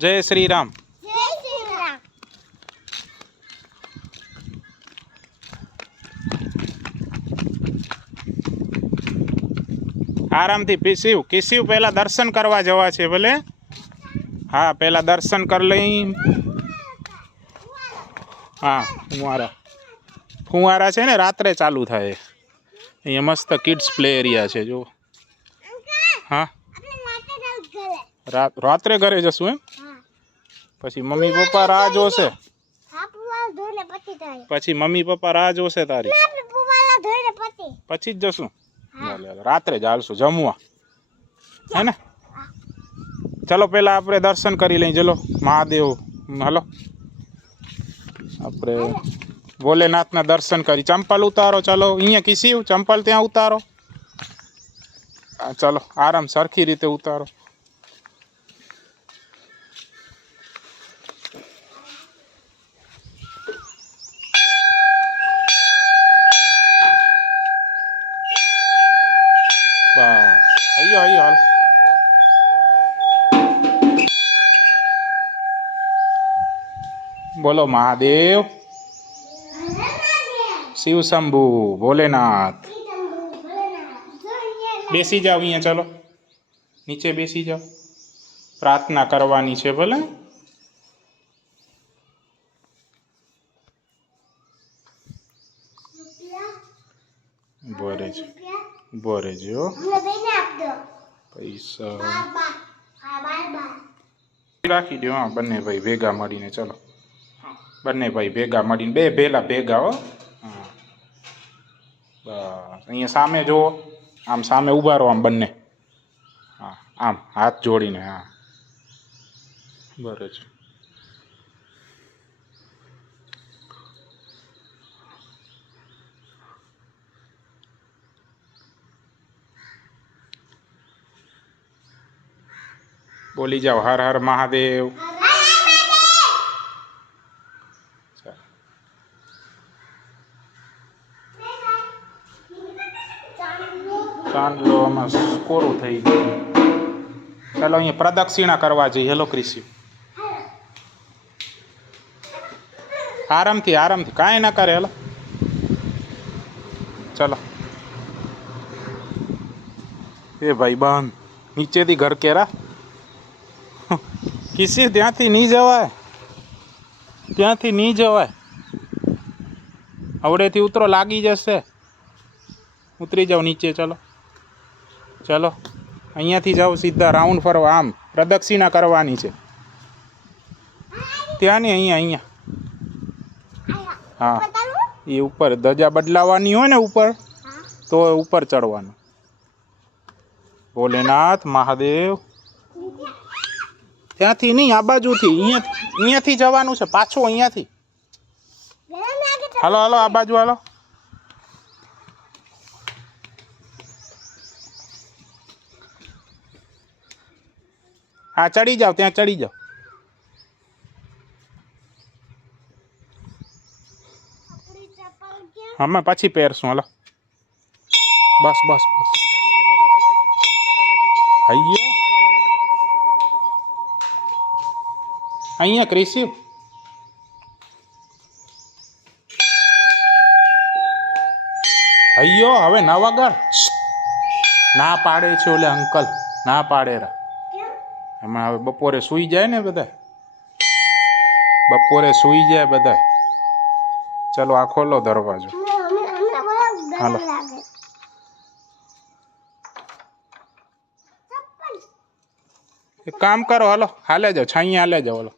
जय श्री राम। जय श्री राम। आराम थी पीसीव किसीव पहला दर्शन करवा जवा छे भले। हाँ पहला दर्शन कर लई। हाँ फुवारा फुवारा छे ने रात्रे चालू थाय। अहींया मस्त किड्स प्ले एरिया छे जो। हाँ रात्रे घरे जशुं एम पछी मम्मी पप्पा राह जोशे। पछी मम्मी पप्पा राह जोशे तारी पछी ज जशुं। रात्रे जालशुं जमवा है ने। चलो पहला आपणे दर्शन करी लई। चलो महादेव हलो आपणे भोलेनाथना दर्शन करी। चंपल उतारो। चलो अहींया किसी चंपल त्यां उतारो। चलो आराम सरखी रीते उतारो। बस अयो अयो हाल बोलो महादेव शिव शंभु भोलेनाथ। बेसी जाओ अहींया। चलो नीचे बेसी जाओ। प्रार्थना करवानी छे भले। बोरे जो पैसा राखी दो। हाँ बने भाई भेगा मळीने। चलो बने भाई भेगा मळीने बे भेला भेगा हो। हाँ बस अहींया सामे जो आम सामे उभा रहो आम बने। हाँ आम हाथ जोड़ीने। हाँ बराबर। बोली जाओ हर हर महादेव। चांदलो आमां कोरू थई गयुं। चलो अहीं प्रदक्षिणा करवा जईए। हेलो कृषि आराम थी काई ना करे। हेलो चलो ए भाई बहन नीचे थी घर केरा किसी त्यांथी नहीं जवाय। त्यांथी नहीं जवाय। अवड़ेथी उतरो लागी जशे। उतरी जाओ नीचे। चलो चलो अहींयाथी जाओ सीधा राउंड फरवा। आम प्रदक्षिणा करवानी छे। त्यां नहीं अहींया अहींया। हाँ ये ऊपर ध्वजा बदलावानी होय ने ऊपर तो ऊपर चढ़वानुं। भोलेनाथ महादेव त्यांथी नहीं आ बाजुथी अहींयाथी जवानुं छे पाछो अहींयाथी। हालो हालो आ बाजू हालो। हाँ चढ़ी जाओ त्या चढ़ी जाओ। हमें पछी पहेरशुं। हालो बस बस बस हयो अहींया कृषि हयो हवे न वगड़। ना पाड़े छे ओले अंकल ना पाड़े रा। एमां हवे बपोरे सूई जाए ने बधा। बपोरे सूई जाए बधा। चलो आ खोलो दरवाजो। हालो एक काम करो। हालो हाले जाओ छाई हाले जाओ। हालो